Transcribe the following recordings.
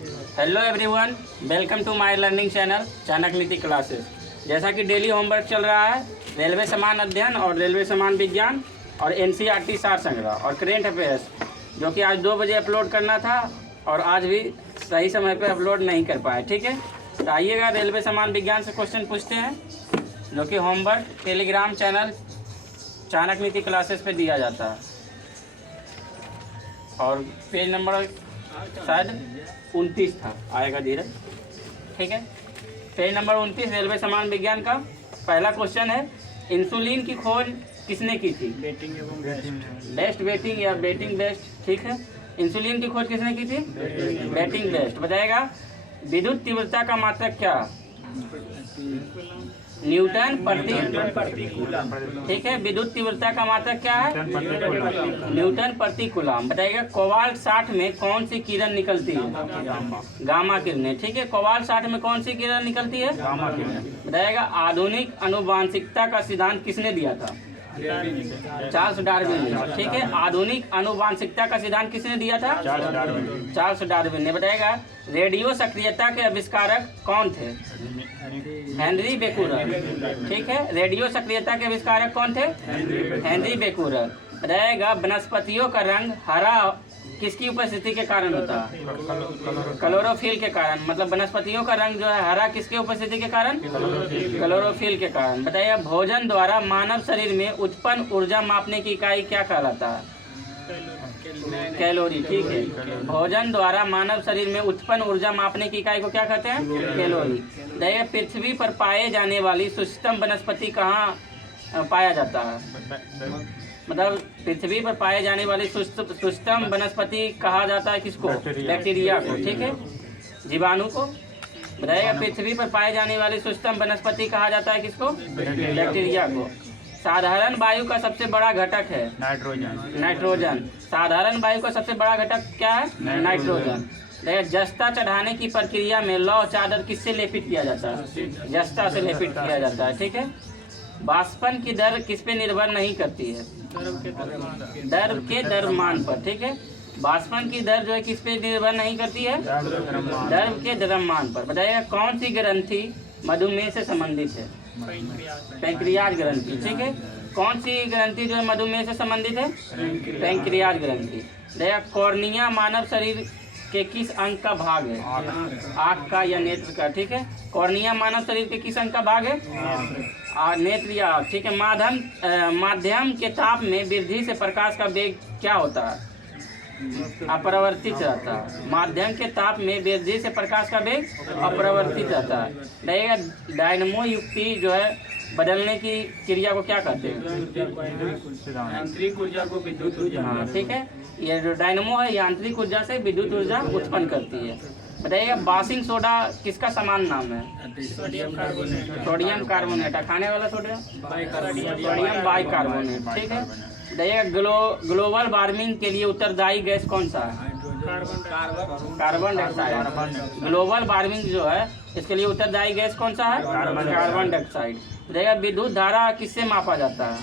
Hello everyone, welcome to my learning channel Chanakya Niti classes. जैसा कि daily homework चल रहा है, रेलवे समान अध्ययन और रेलवे समान विज्ञान और एनसीईआरटी सार संग्रह और करेंट अफेयर्स, जो कि आज 2 बजे अपलोड करना था और आज भी सही समय पे अपलोड नहीं कर पाए। ठीक है, तो आइएगा रेलवे समान विज्ञान से क्वेश्चन पूछते हैं, जो कि homework Telegram channel Chanakya Niti classes पे दिया जाता है। और पेज नंबर शायद 29 था, आएगा धीरे। ठीक है, पेज नंबर 29 रेलवे समान विज्ञान का पहला क्वेश्चन है, इंसुलिन की खोज किसने की थी? बेस्ट वेटिंग या बेटिंग बेस्ट। ठीक है, इंसुलिन की खोज किसने की थी? Banting Best. बताएगा विद्युत तीव्रता का मात्रक क्या? न्यूटन प्रति कूलम। ठीक है, विद्युत तीव्रता का मात्रक क्या है? न्यूटन प्रति कूलम। बताइएगा कोबाल्ट 60 में कौन सी किरण निकलती है? गामा किरणें। ठीक है, कोबाल्ट 60 में कौन सी किरण निकलती है? गामा किरणें। बताइएगा आधुनिक आनुवांशिकता का सिद्धांत किसने दिया था? चार्ल्स डार्विन ने। ठीक है, आधुनिक आनुवांशिकता का सिद्धांत किसने दिया था? चार्ल्स डार्विन ने। बताएगा रेडियो सक्रियता के आविष्कारक कौन थे? हेनरी बेकूरर। ठीक है, रेडियो सक्रियता के आविष्कारक कौन थे? हेनरी बेकूरर। बताएगा वनस्पतियों का रंग हरा किसकी उपस्थिति के कारण होता है? क्लोरोफिल के कारण। मतलब वनस्पतियों का रंग जो है हरा किसके उपस्थिति के कारण? क्लोरोफिल के कारण। बताइए भोजन द्वारा मानव शरीर में उत्पन्न ऊर्जा मापने की इकाई क्या कहलाता है? कैलोरी। ठीक है, भोजन द्वारा मानव शरीर में उत्पन्न ऊर्जा मापने की इकाई को क्या कहते हैं? कैलोरी। बताइए पृथ्वी पर पाए जाने वाली सूक्ष्म वनस्पति कहाँ पाया जाता है? मतलब पृथ्वी पर पाए जाने वाली सूक्ष्म वनस्पति कहा जाता है किसको? बैक्टीरिया को। ठीक है, जीवाणु को। बताइएगा पृथ्वी पर पाए जाने वाली सूक्ष्म वनस्पति कहा जाता है किसको? बैक्टीरिया को। साधारण वायु का सबसे बड़ा घटक है नाइट्रोजन। साधारण वायु का सबसे बड़ा घटक क्या है? नाइट्रोजन। देखिए जस्ता चढ़ाने की प्रक्रिया में लौह चादर किससे लेपित किया जाता है? जस्ता से लेपित किया जाता है। ठीक है, वाष्पन की दर किस पे निर्भर नहीं करती है? दर के द्रव्यमान पर। ठीक है, वाष्पन की दर जो है किस पे निर्भर नहीं करती है? दर के द्रव्यमान पर। बताइएगा कौन सी ग्रंथि मधुमेह से संबंधित है? पैंक्रियाज ग्रंथि। ठीक है, कौन सी ग्रंथि जो है मधुमेह से संबंधित है? पैंक्रियाज ग्रंथि। देखिए कॉर्निया मानव शरीर के किस अंग का भाग है? आँख का या नेत्र का। ठीक है, कॉर्निया मानव शरीर के किस अंग का भाग है? नेत्र या आँख। ठीक है, माध्यम के ताप में वृद्धि से प्रकाश का वेग क्या होता है? अपरिवर्तित रहता है। माध्यम के ताप में वृद्धि से प्रकाश का वेग अपरिवर्तित रहता है। देखिएगा डायनमो युक्ति जो है बदलने की क्रिया को क्या कहते हैं? यांत्रिक ऊर्जा को विद्युत ऊर्जा। हाँ, ठीक है, ये जो डायनमो है यांत्रिक ऊर्जा से विद्युत ऊर्जा उत्पन्न करती है। बताइएगा बासिंग सोडा किसका समान नाम है? Sodium carbonate. खाने वाला सोडियम बाइकार्बोनेट। ठीक है, देखिएगा ग्लोबल वार्मिंग के लिए उत्तरदायी गैस कौन सा है? Carbon dioxide. ग्लोबल वार्मिंग जो है इसके लिए उत्तरदायी गैस कौन सा है? Carbon dioxide. देखिएगा विद्युत धारा किससे मापा जाता है?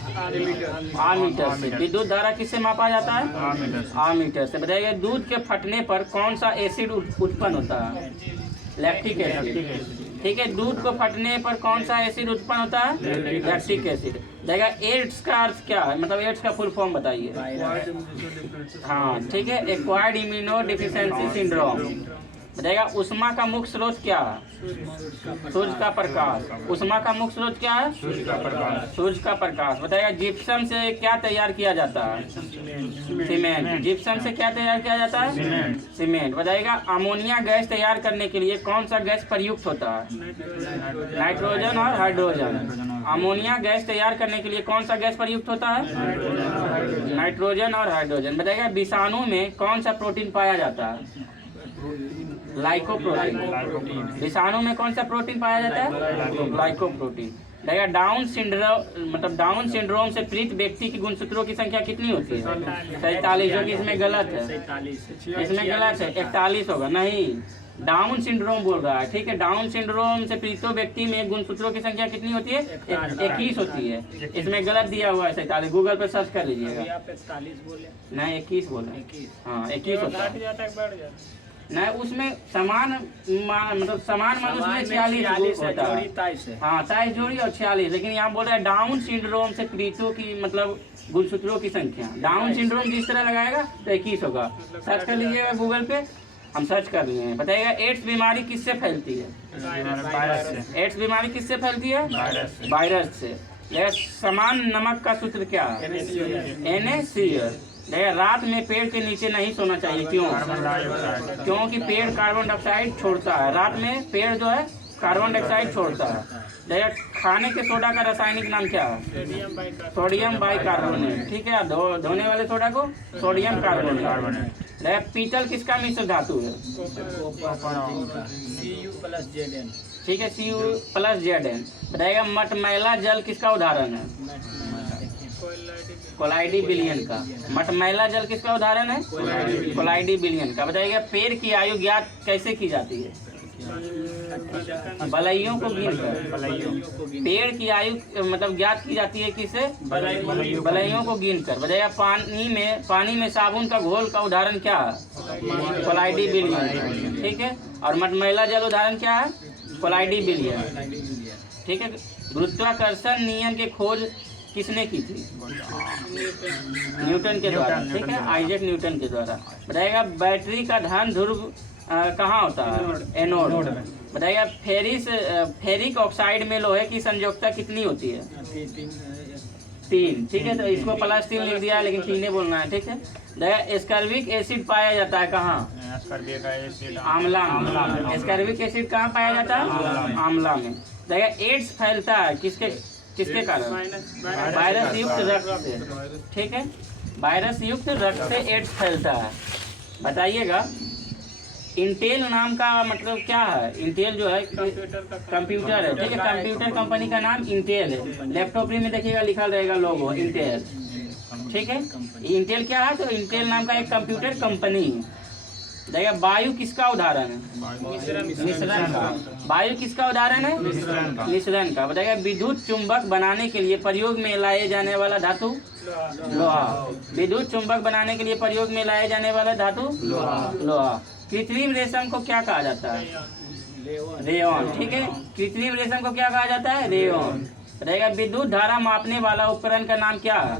आमीटर से। विद्युत धारा किससे मापा जाता है? आमीटर से। बताइएगा दूध के फटने पर कौन सा एसिड उत्पन्न होता है? Lactic acid. ठीक है, दूध को फटने पर कौन सा एसिड उत्पन्न होता है? Lactic acid. देखिएगा एड्स का अर्थ क्या है? मतलब एड्स का फुल फॉर्म बताइए। हाँ, ठीक है, एक्वायर्ड इम्यूनो डिफिशियंसी सिंड्रोम। बताइएगा उष्मा का मुख्य स्रोत क्या है? सूर्य का प्रकाश। उष्मा का मुख्य स्रोत क्या है? सूर्य का प्रकाश। बताइएगा जिप्सम से क्या तैयार किया जाता है? सीमेंट। जिप्सम से क्या तैयार किया जाता है? सीमेंट। बताइएगा अमोनिया गैस तैयार करने के लिए कौन सा गैस प्रयुक्त होता है? नाइट्रोजन और हाइड्रोजन। अमोनिया गैस तैयार करने के लिए कौन सा गैस प्रयुक्त होता है? नाइट्रोजन और हाइड्रोजन। बताइएगा विषाणु में कौन सा प्रोटीन पाया जाता है? लाइकोप्रोटीन। विषाणु में कौन सा प्रोटीन पाया जाता है? लाइकोप्रोटीन। देखिए डाउन सिंड्रोम से पीड़ित व्यक्ति की गुणसूत्रों की संख्या कितनी होती है? 47, जो कि इसमें गलत है। इसमें गलत है, 41 होगा। नहीं, डाउन सिंड्रोम बोल रहा है। ठीक है, डाउन सिंड्रोम से पीड़ित व्यक्ति में गुणसूत्रों की संख्या कितनी होती है? 21 होती है। इसमें गलत दिया हुआ है 47। गूगल पर सर्च कर लीजिएगा। नहीं, 21 बोले। हाँ, 21 होता है। नहीं, उसमें मतलब समान मनुष्य में 46 होता है। हाँ, 23 जोड़ी और 46, लेकिन यहाँ बोल रहा है डाउन सिंड्रोम से पीड़ितों की मतलब गुणसूत्रों की संख्या। डाउन सिंड्रोम जिस तरह लगाएगा तो 21 होगा। सर्च कर लीजिएगा गूगल पे, हम सर्च कर लिए हैं। बताइएगा एड्स बीमारी किससे फैलती है? वायरस से। एड्स बीमारी किससे फैलती है? वायरस से। देखिए समान नमक का सूत्र क्या है? NaCl। देखिए रात में पेड़ के नीचे नहीं सोना चाहिए। क्यों? क्योंकि पेड़ कार्बन डाइऑक्साइड छोड़ता है। रात में पेड़ जो है कार्बन डाइऑक्साइड छोड़ता है। देखिए खाने के सोडा का रासायनिक नाम क्या है? Sodium bicarbonate. ठीक है, धोने वाले सोडा को सोडियम कार्बोनेट। देखिए पीतल किसका मिश्र धातु है? ठीक है, Cu+Zn। बताइएगा मटमैला जल किसका उदाहरण है? कोलाइडी विलयन का। मटमैला जल किसका उदाहरण है? कोलाइडी विलयन का। बताइएगा पेड़ की आयु ज्ञात कैसे की जाती है? बलैयों को गिनकर। पेड़ की आयु मतलब ज्ञात की जाती है किससे? बलैयों को गिनकर। बताइएगा पानी में साबुन का घोल का उदाहरण क्या है? कोलाइडी विलयन। ठीक है, और मटमैला जल उदाहरण क्या है? कोलाइडी विलयन। ठीक है, गुरुत्वाकर्षण नियम की खोज किसने की थी? न्यूटन के द्वारा। ठीक है, आइजैक न्यूटन के द्वारा। बताइएगा बैटरी का धन ध्रुव कहाँ होता है? एनोड। बताइएगा फेरिक ऑक्साइड में लोहे की संयोजकता कितनी होती है? 3। ठीक है, तो इसको +3 लिख दिया, लेकिन 3 बोलना है। ठीक है, देखिए स्कर्विक एसिड पाया जाता है कहाँ? आंवला में। स्कर्विक एसिड कहाँ पाया जाता है? आंवला में। देखिए एड्स फैलता है किसके कारण? वायरस युक्त रक्त से। ठीक है, वायरस युक्त रक्त से एड्स फैलता है। बताइएगा इंटेल नाम का मतलब क्या है? इंटेल जो है कंप्यूटर है। ठीक है, कंप्यूटर कंपनी का नाम इंटेल है। लैपटॉप में देखिएगा लिखा रहेगा लोगो इंटेल। ठीक है, इंटेल क्या है? तो इंटेल नाम का एक कंप्यूटर कंपनी है। देखिए वायु किसका उदाहरण है? मिश्रण का। वायु किसका उदाहरण है? मिश्रण का। बताइएगा विद्युत चुंबक बनाने के लिए प्रयोग में लाए जाने वाला धातु? लोहा। विद्युत चुंबक बनाने के लिए प्रयोग में लाए जाने वाला धातु? लोहा। कृत्रिम रेशम को क्या कहा जाता है? रेयॉन। ठीक है, कृत्रिम रेशम को क्या कहा जाता है? रेयॉन। रहेगा विद्युत धारा मापने वाला उपकरण का नाम क्या है?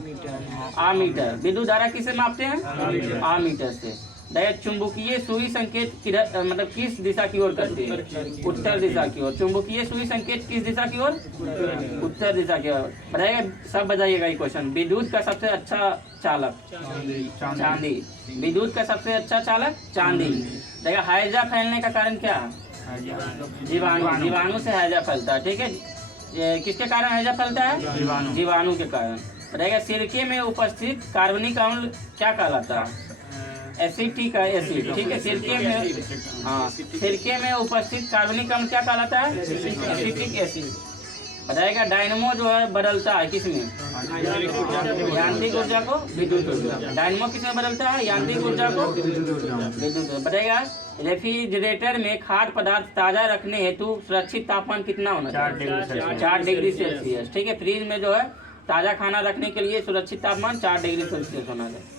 आमीटर। विद्युत धारा किससे मापते हैं? आमीटर से। देखिए चुंबकीय सुई संकेत मतलब किस दिशा की ओर करती है? उत्तर दिशा की ओर। चुंबकीय सुई संकेत किस दिशा की ओर? उत्तर दिशा की ओर। बताइएगा सब बताइएगा ये क्वेश्चन। विद्युत का सबसे अच्छा चालक? चांदी। विद्युत का सबसे अच्छा चालक? चांदी। देखिए हैजा फैलने का कारण क्या है? जीवाणु से हैजा फैलता है। ठीक है, किसके कारण हैजा फैलता है? जीवाणु के कारण। रहेगा सिरके में उपस्थित कार्बनिक अम्ल क्या कहलाता है? Acetic acid. ठीक है, सिरके में, हाँ सिरके में उपस्थित कार्बनिक अम्ल क्या कहलाता है? Acetic acid. बताइएगा डायनमो जो है बदलता है किसमें? यांत्रिक ऊर्जा को विद्युत ऊर्जा। डायनमो किसमें बदलता है? यांत्रिक ऊर्जा को विद्युत। बताइएगा रेफ्रिजरेटर में खाद्य पदार्थ ताजा रखने हेतु सुरक्षित तापमान कितना होना चाहिए? 4 डिग्री सेल्सियस। ठीक है, फ्रीज में जो है ताजा खाना रखने के लिए सुरक्षित तापमान 4 डिग्री सेल्सियस होना चाहिए।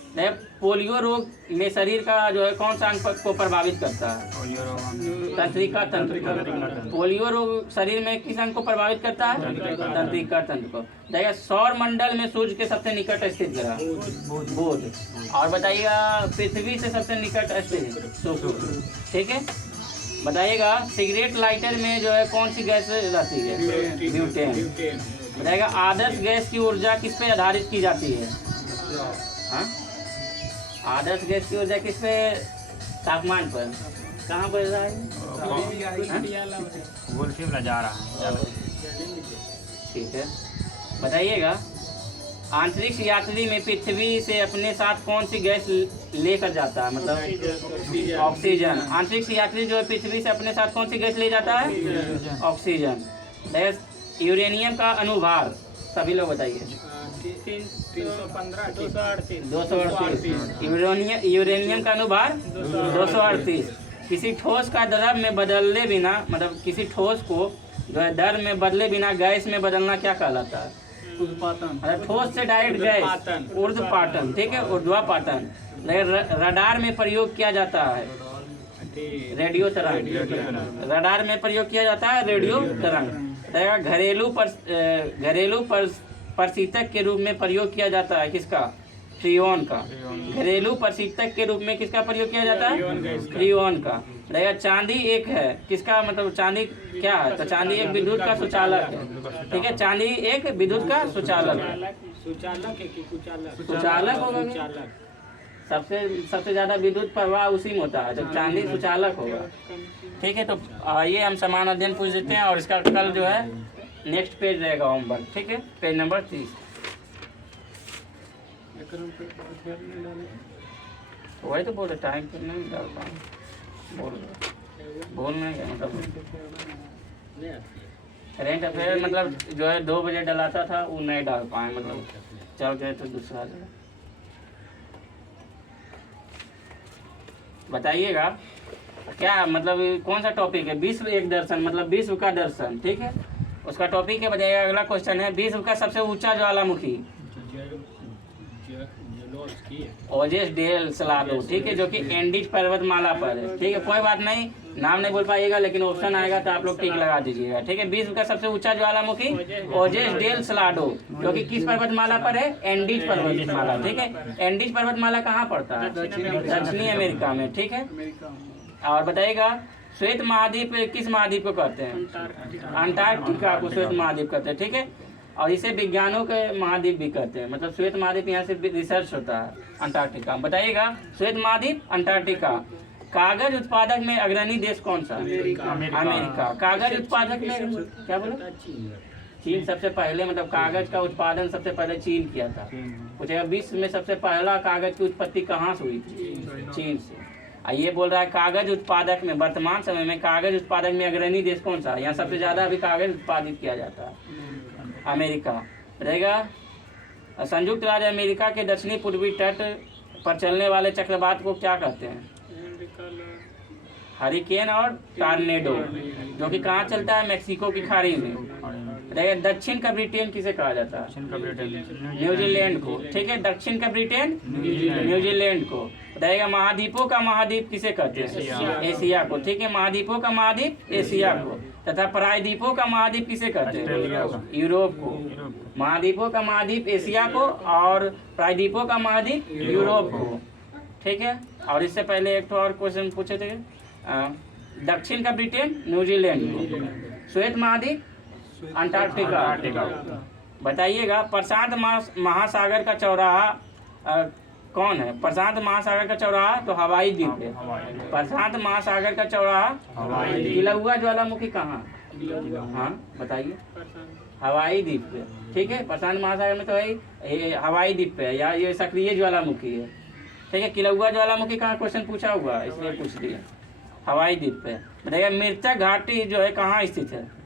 पोलियो रोग में शरीर का जो है कौन सा अंग को प्रभावित करता है? तंत्रिका तंत्र। पोलियो रोग शरीर में किस अंग को प्रभावित करता है? तंत्रिका तंत्र को। देखिए सौर मंडल में सूर्य के सबसे निकट स्थित ग्रह? बुध। और बताइएगा पृथ्वी से सबसे निकट स्थित शुक्र। ठीक है, बताइएगा सिगरेट लाइटर में जो है कौन सी गैस रहती है? ब्यूटेन। बताइएगा आदर्श गैस की ऊर्जा किस पे आधारित की जाती है? हाँ, आदर्श गैस की ऊर्जा किस पे? तापमान पर। कहाँ पर रहा है? जा रहा है। ठीक है, बताइएगा अंतरिक्ष यात्री में पृथ्वी से अपने साथ कौन सी गैस लेकर जाता है? मतलब ऑक्सीजन। अंतरिक्ष यात्री जो है पृथ्वी से अपने साथ कौन सी गैस ले जाता है? ऑक्सीजन। यूरेनियम का अनुभार सभी लोग बताइए। 238। यूरेनियम का अनुभार 238। किसी ठोस का द्रव में बदले बिना मतलब किसी ठोस को जो है द्रव में बदले बिना गैस में बदलना क्या कहलाता है? ऊर्ध्वपातन। ठोस से डायरेक्ट गैस ऊर्ध्वपातन। ठीक है, ऊर्ध्वपातन। रडार में प्रयोग किया जाता है रेडियो तरंग। रडार में प्रयोग किया जाता है रेडियो तरंग। घरेलू प्रशीतक के रूप में प्रयोग किया जाता है किसका? फ्रीऑन का। घरेलू प्रशीतक के रूप में किसका प्रयोग किया जाता है? फ्रीऑन का। रहेगा चांदी एक है किसका, मतलब चांदी क्या है? तो चांदी एक विद्युत का सुचालक है। ठीक है, चांदी एक विद्युत का सुचालक है। सुचालक होगा। सबसे ज्यादा विद्युत प्रवाह उसी में होता है जब चांदी सुचालक होगा। ठीक है, तो आइए हम समान अध्ययन पूछ देते हैं और इसका कल जो है नेक्स्ट पेज रहेगा होमवर्क। ठीक है, पेज नंबर 30। वही तो बोल रहे टाइम पे नहीं डाल पाए। बोलने का मतलब करेंट अफेयर मतलब जो है 2 बजे डलाता था वो नहीं डाल पाए, मतलब चल गए तो दूसरा जगह। बताइएगा क्या मतलब कौन सा टॉपिक है? विश्व एक दर्शन, मतलब विश्व का दर्शन। ठीक है, उसका टॉपिक है। बताइएगा अगला क्वेश्चन है, विश्व का सबसे ऊंचा ज्वालामुखी ओजेस डेल सलाडो। ठीक है, जो कि एंडीज पर्वतमाला पर है। ठीक है, कोई बात नहीं, नाम नहीं बोल पाइएगा लेकिन ऑप्शन आएगा तो आप लोग टिक लगा दीजिएगा। ठीक है, विश्व का सबसे ऊंचा ज्वालामुखी ओजेस डेल सलाडो जो कि किस पर्वतमाला पर है? एंडीज पर्वतमाला। ठीक है, एंडीज पर्वतमाला कहाँ पड़ता है? दक्षिणी अमेरिका में। ठीक है, और बताइएगा श्वेत महाद्वीप किस महाद्वीप को कहते हैं? अंटार्कटिका को श्वेत महाद्वीप कहते हैं। ठीक है, और इसे विज्ञानों के महाद्वीप भी कहते हैं, मतलब श्वेत महाद्वीप यहाँ से रिसर्च होता है अंटार्कटिका। बताइएगा श्वेत महाद्वीप अंटार्कटिका। कागज उत्पादक में अग्रणी देश कौन सा? अमेरिका। कागज उत्पादक में क्या बोला? चीन सबसे पहले, मतलब कागज का उत्पादन सबसे पहले चीन किया था। पूछेगा विश्व में सबसे पहला कागज की उत्पत्ति कहाँ से हुई थी? चीन से। ये बोल रहा है कागज उत्पादक में वर्तमान समय में कागज उत्पादक में अग्रणी देश कौन सा? यहाँ सबसे ज्यादा अभी कागज उत्पादित किया जाता है अमेरिका रहेगा। संयुक्त राज्य अमेरिका के दक्षिणी पूर्वी तट पर चलने वाले चक्रवात को क्या कहते हैं? हरिकेन और टॉर्नेडो, जो कि कहाँ चलता है? मैक्सिको की खाड़ी में रहेगा। दक्षिण का ब्रिटेन किसे कहा जाता है? न्यूजीलैंड को। ठीक है, दक्षिण का ब्रिटेन न्यूजीलैंड को रहेगा। महाद्वीपों का महाद्वीप किसे कहते हैं? एशिया को। ठीक है, महाद्वीपों का महाद्वीप एशिया को। तथा प्रायद्वीपों का महाद्वीप किसे कहते हैं? यूरोप को। महाद्वीपों का महाद्वीप एशिया को और प्रायद्वीपों का महाद्वीप यूरोप को। ठीक है, और इससे पहले एक और क्वेश्चन पूछे थे, दक्षिण का ब्रिटेन न्यूजीलैंड को, श्वेत महाद्वीप अंटार्कटिका। बताइएगा प्रशांत महासागर का चौराहा कौन है? प्रशांत महासागर का चौराहा तो हवाई द्वीप है। प्रशांत महासागर का चौराहा किलौआ ज्वालामुखी कहाँ? हाँ बताइए। हवाई द्वीप पे। ठीक है, प्रशांत महासागर में तो है हवाई द्वीप पे या ये सक्रिय ज्वालामुखी है। ठीक है, किलौआ ज्वालामुखी कहाँ क्वेश्चन पूछा हुआ इसलिए पूछ दिया। हवाई द्वीप पे। बताइए मृतक घाटी जो है कहाँ स्थित है?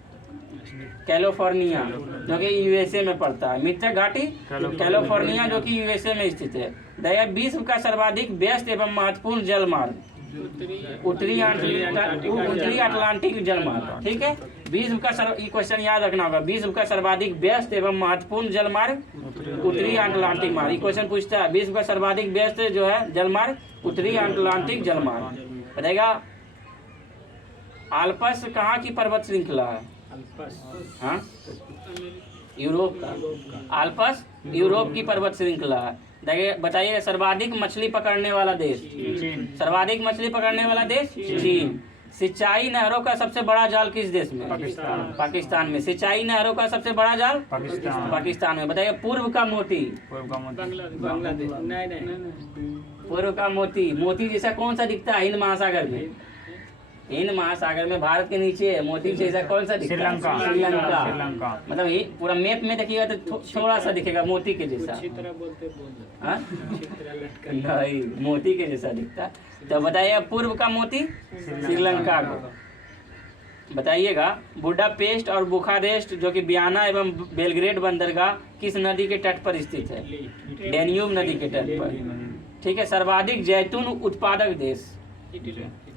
कैलिफोर्निया, जो कि यूएसए में पड़ता है। मृतक घाटी कैलिफोर्निया जो कि यूएसए में स्थित है। दया विश्व का सर्वाधिक व्यस्त एवं महत्वपूर्ण जलमार्ग उत्तरी अटलांटिक जलमार्ग। ठीक है, विश्व का क्वेश्चन याद रखना होगा। विश्व का सर्वाधिक व्यस्त एवं महत्वपूर्ण जलमार्ग उत्तरी अटलांटिक मार्ग। क्वेश्चन पूछता है विश्व का सर्वाधिक व्यस्त जो है जलमार्ग उत्तरी अटलांटिक जलमार्ग। बताएगा आल्प्स कहाँ की पर्वत श्रृंखला है? हाँ, यूरोप का। आल्प्स यूरोप की पर्वत श्रृंखला है। देखिए बताइए सर्वाधिक मछली पकड़ने वाला देश? सर्वाधिक मछली पकड़ने वाला देश चीन। सिंचाई नहरों का सबसे बड़ा जाल किस देश में? पाकिस्तान में। सिंचाई नहरों का सबसे बड़ा जाल पाकिस्तान में। बताइए पूर्व का मोती? पूर्व का मोती, मोती जैसा कौन सा दिखता है हिंद महासागर में? हिंद महासागर में भारत के नीचे मोती जैसा कौन सा दिखता है? श्रीलंका। मतलब ये पूरा मैप में देखिएगा तो थोड़ा सा दिखेगा मोती के जैसा। नहीं, मोती के जैसा दिखता। तो बताइए पूर्व का मोती श्रीलंका को। बताइएगा बुडापेस्ट और बुखारेस्ट जो कि वियना एवं बेलग्रेड बंदरगाह किस नदी के तट पर स्थित है? डेन्यूब नदी के तट पर। ठीक है, सर्वाधिक जैतून उत्पादक देश?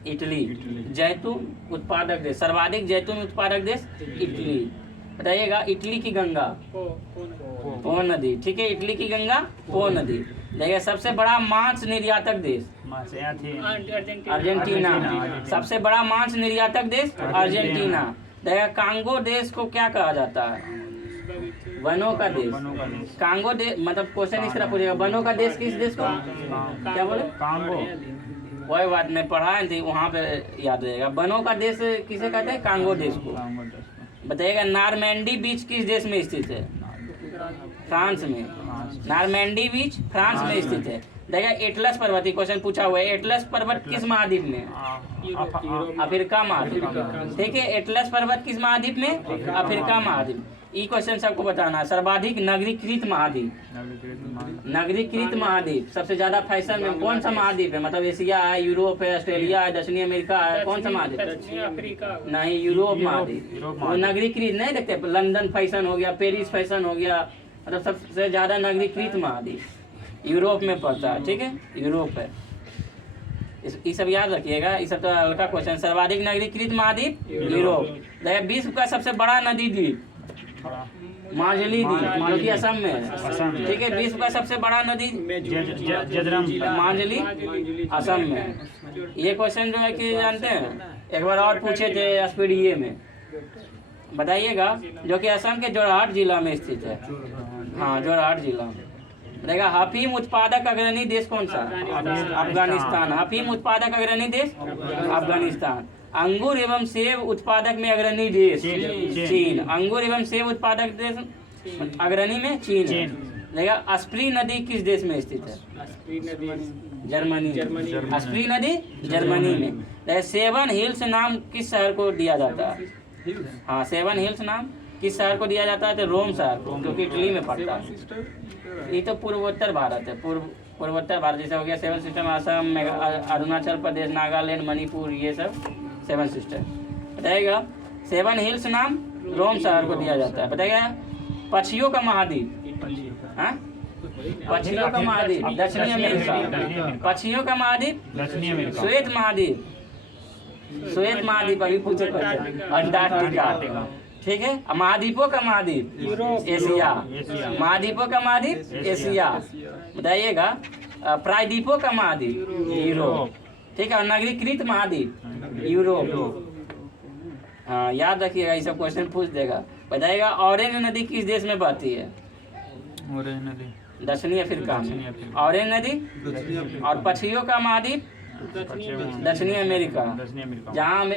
इटली। जैतून उत्पादक देश, सर्वाधिक जैतून उत्पादक देश इटली। बताइएगा इटली की गंगा? पो नदी। ठीक है, इटली की गंगा पो नदी। देखिए सबसे बड़ा मांस निर्यातक देश अर्जेंटीना। सबसे बड़ा मांस निर्यातक देश अर्जेंटीना। देखिए कांगो देश को क्या कहा जाता है? वनों का देश। कांगो देश मतलब क्वेश्चन इस तरह पूछेगा, वनों का देश किस देश को क्या बोले? कांगो। वही बात नहीं पढ़ाए थे, वहाँ पे याद रहेगा। वनों का देश किसे कहते हैं? कांगो देश को। बताइएगा नॉर्मैंडी बीच किस देश में स्थित है? फ्रांस में। नॉर्मैंडी बीच फ्रांस में स्थित है। देखिए एटलस पर्वत, क्वेश्चन पूछा हुआ है, एटलस पर्वत किस महाद्वीप में? अफ्रीका महाद्वीप। ठीक है, एटलस पर्वत किस महाद्वीप में? अफ्रीका महाद्वीप। ये क्वेश्चन सबको बताना है। सर्वाधिक नगरीकृत महाद्वीप, नगरीकृत महाद्वीप सबसे ज्यादा फैशन में कौन सा महाद्वीप है? मतलब एशिया है, यूरोप है, ऑस्ट्रेलिया है, दक्षिणी अमेरिका है, कौन सा महाद्वीप? नहीं, यूरोप महाद्वीप। वो नगरीकृत नहीं देखते, लंदन फैशन हो गया, पेरिस फैशन हो गया, मतलब सबसे ज्यादा नगरीकृत महाद्वीप यूरोप में पड़ता है। ठीक है, यूरोप है। ये सब याद रखिएगा, ये सब तो हल्का क्वेश्चन। सर्वाधिक नगरीकृत महाद्वीप यूरोप। विश्व का सबसे बड़ा नदी द्वीप माजुली द्वीप, जो कि असम में है। ठीक है, विश्व का सबसे बड़ा नदी माजुली, असम में। ये क्वेश्चन जो है कि जानते हैं, एक बार और पूछे थे स्पीडीए में, बताइएगा, जो कि असम के जोरहाट जिला में स्थित है। हाँ, जोरहाट जिला में। देखा अफीम उत्पादक अग्रणी देश कौन सा? अफगानिस्तान। अफीम उत्पादक अग्रणी देश अफगानिस्तान। अंगूर एवं सेब उत्पादक में अग्रणी देश चीन। अंगूर एवं सेब उत्पादक देश अग्रणी में चीन। देखा स्प्री नदी किस देश में स्थित है? जर्मनी। स्प्री नदी जर्मनी में। देखा सेवन हिल्स नाम किस शहर को दिया जाता है? हाँ, सेवन हिल्स नाम किस शहर को दिया जाता है? तो रोम शहर को, क्योंकि इटली में पड़ता है। ये तो पूर्वोत्तर भारत है। पूर्वोत्तर भारत जैसे हो गया सेवन सिस्टम, असम, अरुणाचल प्रदेश, नागालैंड, मणिपुर, ये सब सेवन सिस्टम। बताइएगा सेवन हिल्स नाम रोम शहर को दिया जाता है। बताइएगा पक्षियों का महाद्वीप, पक्षियों का महाद्वीप दक्षिणी अमेरिका। पक्षियों का महाद्वीप श्वेत महाद्वीप। श्वेत महाद्वीप अभी पूछे क्वेश्चन, अंटार्कटिका। ठीक है, महाद्वीपों का महाद्वीप एशिया। महाद्वीपों का महाद्वीप एशिया। बताइएगा प्रायद्वीपों का महाद्वीप यूरोप। ठीक है, और नगरीकृत महाद्वीप यूरोप। हाँ, याद रखिएगा, ये सब क्वेश्चन पूछ देगा। बताइएगा ऑरेंज नदी किस देश में बहती है? ऑरेंज नदी दक्षिणी अफ्रीका में। ऑरेंज नदी। और पक्षियों का महाद्वीप दक्षिणी अमेरिका।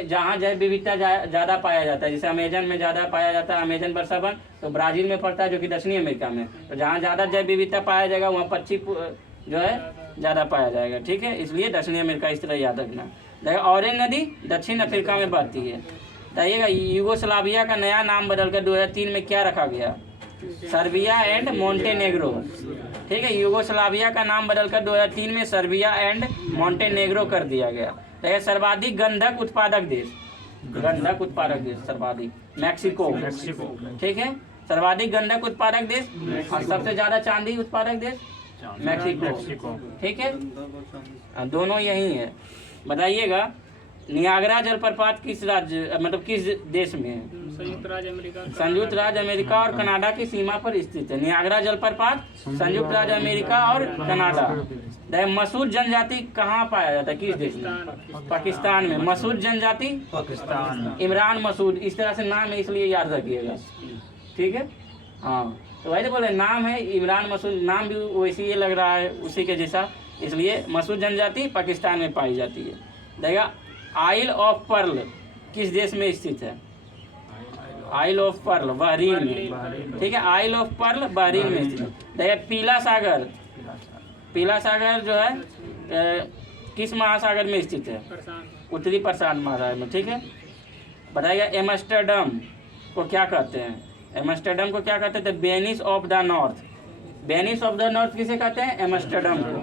जहाँ जैव विविधता ज्यादा पाया जाता है, जैसे अमेजन में ज्यादा पाया जाता है, अमेजन वर्षा वन तो ब्राजील में पड़ता है, जो कि दक्षिणी अमेरिका में। तो जहाँ ज्यादा जैव विविधता पाया जाएगा वहाँ पक्षी जो है ज्यादा पाया जाएगा। ठीक है, इसलिए दक्षिणी अमेरिका इस तरह याद रखना। देखिए ऑरेंज नदी दक्षिण अफ्रीका में बहती है। बताइएगा यूगोस्लाविया का नया नाम बदलकर 2003 में क्या रखा गया? Serbia and Montenegro. ठीक है, यूगोस्लाविया का नाम बदलकर 2003 में सर्बिया एंड मोंटेनेग्रो कर दिया गया। देखिए सर्वाधिक गंधक उत्पादक देश, गंधक उत्पादक देश सर्वाधिक मैक्सिको। ठीक है, सर्वाधिक गंधक उत्पादक देश और सबसे ज्यादा चांदी उत्पादक देश मैक्सिको। ठीक है, दोनों यही है। बताइएगा नियाग्रा जलप्रपात किस राज्य मतलब किस देश में है? संयुक्त राज्य अमेरिका और कनाडा की सीमा पर स्थित है। नियाग्रा जलप्रपात संयुक्त राज्य अमेरिका और कनाडा। मसूद जनजाति कहाँ पाया जाता है? किस देश में? पाकिस्तान में। मसूद जनजाति पाकिस्तान। इमरान मसूद, इस तरह से नाम है, इसलिए याद रखिएगा। ठीक है, हाँ, तो वैसे बोले नाम है इमरान मसूद, नाम भी वैसे ही लग रहा है उसी के जैसा, इसलिए मसूद जनजाति पाकिस्तान में पाई जाती है। देखा आइल ऑफ पर्ल किस देश में स्थित है? आइल ऑफ पर्ल बहरीन में। ठीक है, आइल ऑफ पर्ल बहरीन में स्थित है। देखिए पीला सागर, पीला सागर जो है किस महासागर में स्थित है? उत्तरी प्रशांत महासागर में। ठीक है, बताइएगा एम्स्टर्डम को क्या कहते हैं? एम्स्टर्डम को क्या कहते हैं? Venice of the north. Venice of the north किसे कहते हैं? एम्स्टर्डम को।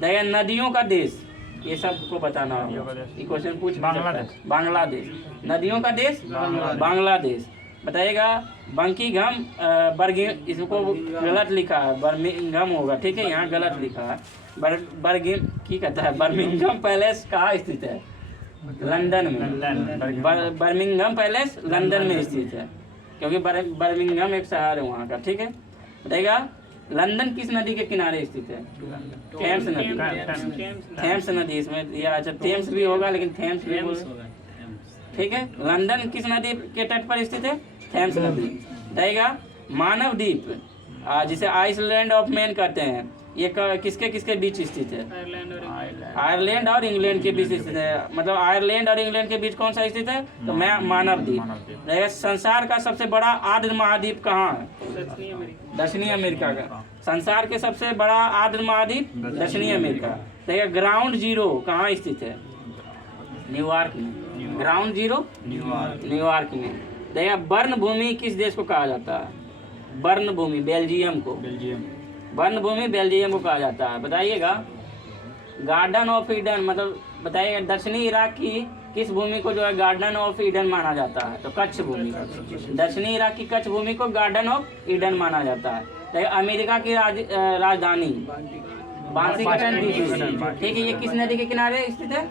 देखिए नदियों का देश, ये सबको बताना होगा, ये क्वेश्चन पूछ बांग्लादेश। बांग्लादेश नदियों का देश बांग्लादेश। बताइएगा बंकिंघम बर्गिम, इसको गलत लिखा है, बर्मिंघम होगा। ठीक है, यहाँ गलत लिखा है। बर्गिम की कहता है बर्मिंघम पैलेस कहाँ स्थित है? लंदन में। बर्मिंघम पैलेस लंदन में स्थित है, क्योंकि बर्मिंघम एक शहर है वहाँ का। ठीक है, बताइएगा लंदन किस नदी के किनारे स्थित है? थेम्स नदी। थेम्स नदी इसमें या अच्छा थेम्स भी होगा लेकिन थेम्स भी बोल, ठीक है। लंदन किस नदी के तट पर स्थित है? थेम्स नदी। रहेगा मानव द्वीप जिसे आइसलैंड ऑफ मैन कहते हैं, ये किसके किसके बीच स्थित है? आयरलैंड और इंग्लैंड के बीच स्थित है। मतलब आयरलैंड और इंग्लैंड के बीच कौन सा स्थित है? तो मैं मानव द्वीप। रहेगा संसार का सबसे बड़ा आर्द्र महाद्वीप कहाँ है? दक्षिणी अमेरिका का। संसार के सबसे बड़ा आर्द्र महाद्वीप दक्षिणी अमेरिका। रहेगा ग्राउंड जीरो कहाँ स्थित है? न्यूयॉर्क में। ग्राउंड जीरो न्यूयॉर्क में। रहेगा बर्न भूमि किस देश को कहा जाता है? बर्न भूमि बेल्जियम को। बर्न भूमि बेल्जियम को कहा जाता है। बताइएगा गार्डन ऑफ ईडन मतलब बताइएगा दक्षिणी इराक की किस भूमि को जो है गार्डन ऑफ ईडन माना जाता है? तो कच्छ भूमि। दक्षिणी इराक की कच्छ भूमि को गार्डन ऑफ ईडन माना जाता है। तो अमेरिका की राजधानी वाशिंगटन डीसी, ठीक है। ये किस नदी के किनारे स्थित है?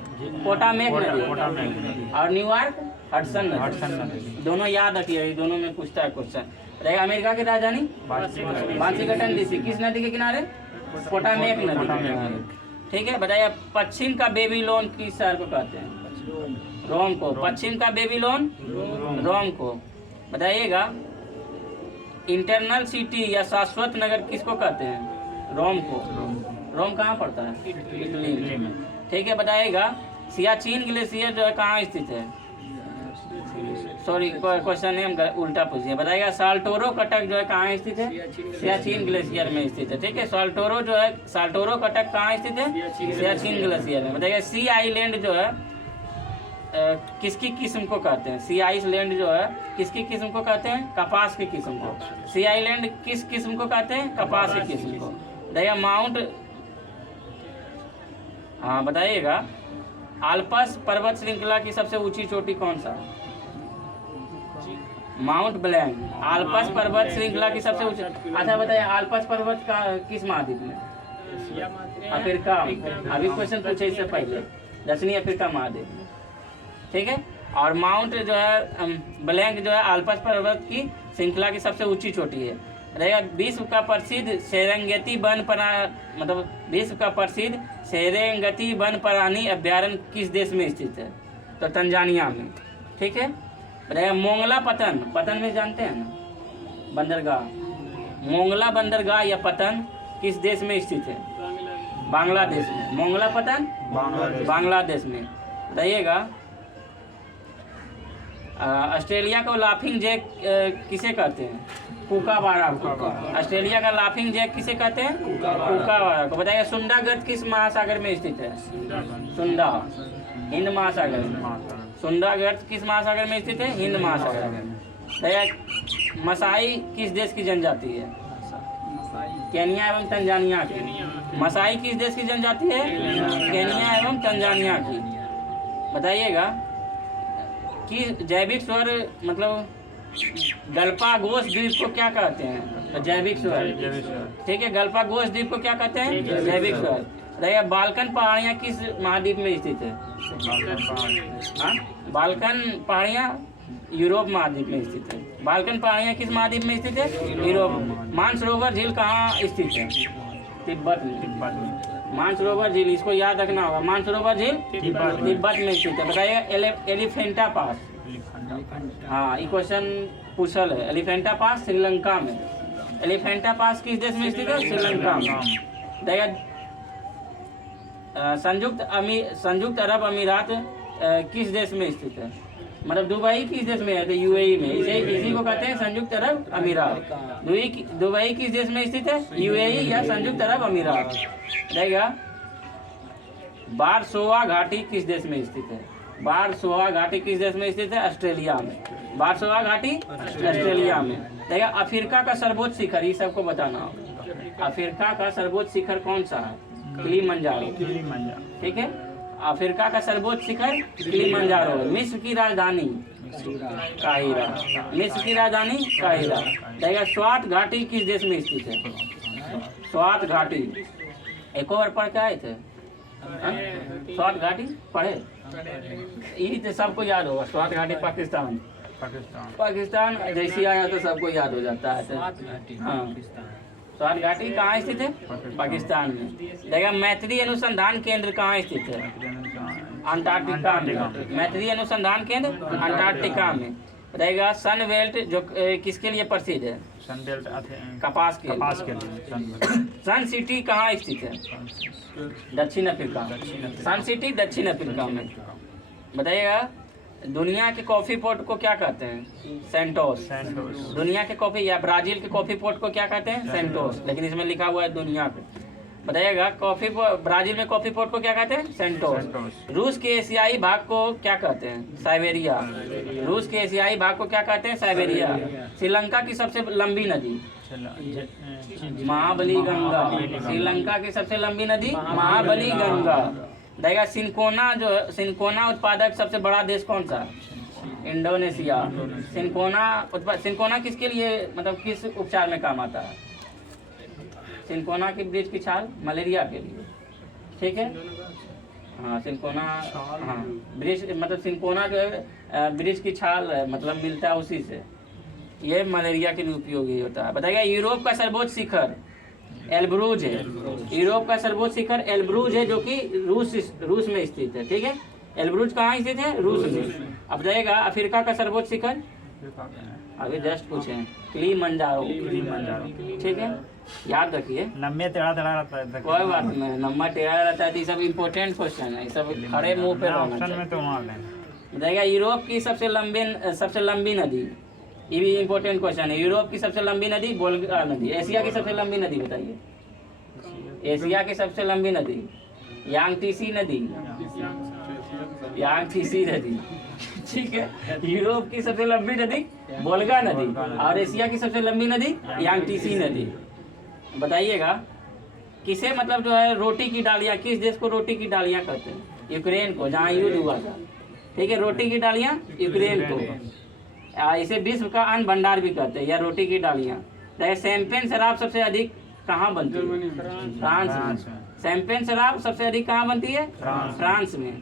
पोटामेक नदी। और न्यूयॉर्क हडसन नदी। दोनों याद रखिए, दोनों में पूछता है क्वेश्चन। रहेगा अमेरिका की राजधानी वाशिंगटन डीसी किस नदी के किनारे? पोटामेक नदी के किनारे, ठीक है। बताइए पश्चिम का बेबीलोन किस शहर को कहते हैं? रोम को। पश्चिम का बेबीलोन रोम को। बताइएगा इंटरनल सिटी या शाश्वत नगर किसको कहते हैं? रोम को। रोम कहाँ पड़ता है? इटली में, ठीक है। बताइएगा सियाचिन ग्लेशियर जो है कहाँ स्थित है? सॉरी क्वेश्चन है हम उल्टा पूछिए। बताइएगा साल्टोरो कटक जो है कहाँ स्थित है? सियाचिन ग्लेशियर में स्थित है, ठीक है। साल्टोरो जो है साल्टोरो कटक कहाँ स्थित है? सियाचिन ग्लेशियर में। बताइएगा सी आइलैंड जो है किसकी किस्म को कहते हैं? सी आइलैंड जो है किसकी किस्म को कहते हैं? कपास की किस्म को। सी आइलैंड किस किस्म को कहते हैं? कपास की किस्म को। बताइएगा माउंट, हाँ बताइएगा आल्पस पर्वत श्रृंखला की सबसे ऊंची चोटी कौन सा है? Mount blank. आल्पस पर्वत श्रृंखला की सबसे ऊंची। अच्छा बताइए आल्पस पर्वत का किस महाद्वीप में? अफ्रीका। अभी क्वेश्चन पूछे इससे पहले, दक्षिणी अफ्रीका महाद्वीप में, ठीक है। और माउंट जो है ब्लैंक जो है आल्पस पर्वत की श्रृंखला की सबसे ऊंची चोटी है। रहेगा विश्व का प्रसिद्ध सेरेंगेती वन मतलब विश्व का प्रसिद्ध सेरेंगेती वन प्राणी अभ्यारण्य किस देश में स्थित है? तो तंजानिया में, ठीक है। रहेगा मोंगला पतन, पतन में जानते हैं ना बंदरगाह, मोंगला बंदरगाह या पतन किस देश में स्थित है? बांग्लादेश में। मोंगला पतन बांग्लादेश में। बताइएगा ऑस्ट्रेलिया को लाफिंग जैक किसे कहते हैं? कूकाबारा को। ऑस्ट्रेलिया का लाफिंग जैक किसे कहते हैं? कूकाबारा को। बताइए सुंडागढ़ किस महासागर में स्थित है? सुंडा हिंद महासागर में। सुंडागढ़ किस महासागर में स्थित है? हिंद महासागर में। बताइए मसाई किस देश की जनजाति है? केनिया एवं तंजानिया की। मसाई किस देश की जनजाति है? केनिया एवं तंजानिया की। बताइएगा कि जैविक स्वर मतलब गल्पागोस द्वीप को क्या कहते हैं? तो जैविक स्वर, ठीक है। गल्पागोस द्वीप को क्या कहते हैं? जैविक स्वर। बताइए बाल्कन पहाड़ियाँ किस महाद्वीप में स्थित है? बाल्कन पहाड़ियाँ यूरोप महाद्वीप में स्थित है। बाल्कन पहाड़ियाँ किस महाद्वीप में स्थित है? यूरोप। मानसरोवर झील कहाँ स्थित है? तिब्बत में। मानसरोवर झील इसको याद रखना होगा। मानसरोवर झील तिब्बत में स्थित है। बताइए एलिफेंटा पास, हाँ ये क्वेश्चन पूछल है। एलिफेंटा पास श्रीलंका में। एलिफेंटा पास किस देश में स्थित है? श्रीलंका में। देखिए संयुक्त अरब अमीरात किस देश में स्थित है? मतलब दुबई किस देश में है? तो यूएई में। इसी को कहते हैं संयुक्त अरब अमीरात। दुबई किस देश में स्थित है? यूएई या संयुक्त अरब अमीरात। रहेगा बारसोवा घाटी किस देश में स्थित है? बारसोवा घाटी किस देश में स्थित है? ऑस्ट्रेलिया में। बारसोवा घाटी ऑस्ट्रेलिया में। देखिए अफ्रीका का सर्वोच्च शिखर, ये सबको बताना होगा। अफ्रीका का सर्वोच्च शिखर कौन सा है? किलिमंजारो, ठीक है। अफ्रीका का सर्वोच्च शिखर किलिमंजारो है। मिस्र की राजधानी काहिरा। मिस्र की राजधानी काहिरा। देखिए स्वात घाटी किस देश में स्थित है? स्वात घाटी एक और पढ़ के आए थे? स्वात घाटी पढ़े? ये तो सबको याद होगा। स्वात घाटी पाकिस्तान। पाकिस्तान जैसे आया तो सबको याद हो जाता है। हाँ स्वात घाटी कहाँ स्थित है? पाकिस्तान में। देखिएगा मैत्री अनुसंधान केंद्र कहाँ स्थित है? अंटार्कटिका में। मैत्री अनुसंधान केंद्र अंटार्कटिका में। बताइएगा सन बेल्ट जो किसके लिए प्रसिद्ध है? सन बेल्ट कपास के लिए। सन सिटी कहाँ स्थित है? दक्षिण अफ्रीका। सन सिटी दक्षिण अफ्रीका में। बताइएगा दुनिया के कॉफी पोर्ट को क्या कहते हैं? सेंटोस। दुनिया के कॉफी या ब्राजील के कॉफी पोर्ट को क्या कहते हैं? सेंटोस, लेकिन इसमें लिखा हुआ है दुनिया पे। बताइएगा ब्राजील में कॉफी पोर्ट को क्या कहते हैं? सेंटोस। रूस के एशियाई भाग को क्या कहते हैं? साइबेरिया। रूस के एशियाई भाग को क्या कहते हैं? साइबेरिया। श्रीलंका की सबसे लंबी नदी? महाबली गंगा। श्रीलंका की सबसे लंबी नदी महाबली गंगा। देखिएगा सिनकोना उत्पादक सबसे बड़ा देश कौन सा? इंडोनेशिया। सिनकोना किसके लिए मतलब किस उपचार में काम आता है? सिनकोना की वृक्ष की छाल मलेरिया के लिए, ठीक है। हाँ सिनकोना, हाँ वृक्ष मतलब सिनकोना जो है वृक्ष की छाल मतलब मिलता है उसी से, ये मलेरिया के लिए उपयोगी होता है। बताइएगा यूरोप का सर्वोच्च शिखर एल्ब्रूज है। यूरोप का सर्वोच्च शिखर एल्ब्रूज है जो कि रूस में स्थित है, ठीक है। एल्ब्रूज कहाँ स्थित है? रूस में। अब बताइएगा अफ्रीका का सर्वोच्च शिखर अभी जस्ट पूछे किलिमंजारो, ठीक है, याद रखिए। लंबे टेढ़ा रहता है, कोई बात नहीं, लंबा टेढ़ा रहता है। तो ये सब इम्पोर्टेंट क्वेश्चन है, ये सब खड़े मुंह पे रहना चाहिए। बताइएगा यूरोप की सबसे लंबी नदी, ये भी इम्पोर्टेंट क्वेश्चन है। यूरोप की सबसे लंबी नदी वोल्गा नदी। एशिया की सबसे लंबी नदी बताइए। एशिया की सबसे लंबी नदी यांगटीसी नदी, यांगटीसी नदी, ठीक है। यूरोप की सबसे लंबी नदी वोल्गा नदी और एशिया की सबसे लंबी नदी यांगटीसी नदी। बताइएगा किसे मतलब जो है रोटी की डालियाँ, किस देश को रोटी की डालियाँ कहते हैं? यूक्रेन को, जहाँ युद्ध हुआ था, ठीक है। रोटी की डालियाँ यूक्रेन को। इसे विश्व का अन्न भंडार भी कहते हैं या रोटी की डालियाँ। शैंपेन शराब सबसे अधिक कहाँ बनती है? फ्रांस में। शैंपेन शराब सबसे अधिक कहाँ बनती है? फ्रांस में।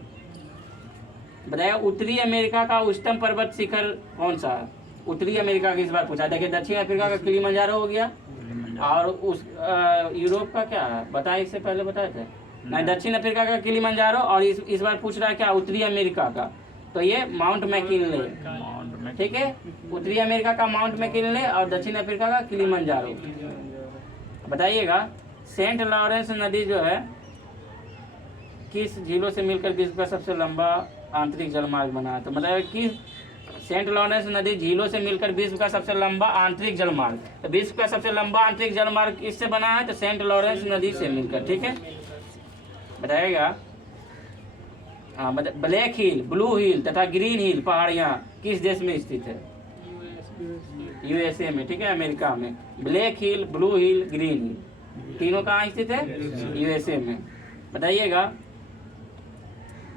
बताइए उत्तरी अमेरिका का उच्चतम पर्वत शिखर कौन सा है? उत्तरी अमेरिका की इस बार पूछा। देखिए दक्षिण अफ्रीका का किलिमंजारो हो गया और उस यूरोप का क्या है बताए, इससे पहले बताए थे नहीं। दक्षिण अफ्रीका का किलिमंजारो और इस बार पूछ रहा है क्या? उत्तरी अमेरिका का, तो ये माउंट मैकिनले, ठीक है। उत्तरी अमेरिका का माउंट मैकिनले और दक्षिण अफ्रीका का किलिमंजारो। बताइएगा सेंट लॉरेंस नदी जो है किस झीलों से मिलकर विश्व का सबसे लंबा आंतरिक जलमार्ग बना है? तो मतलब कि सेंट लॉरेंस नदी झीलों से मिलकर विश्व का सबसे लंबा आंतरिक जलमार्ग, तो विश्व का सबसे लंबा आंतरिक जलमार्ग किससे बना है? तो सेंट लॉरेंस नदी से मिलकर, ठीक है। बताइएगा हाँ ब्लैक हिल, ब्लू हिल तथा ग्रीन हिल पहाड़ियाँ किस देश में स्थित है? यूएसए में, ठीक है, अमेरिका में। ब्लैक हिल, ब्लू हिल, ग्रीन हिल तीनों कहाँ स्थित है? यूएसए में। बताइएगा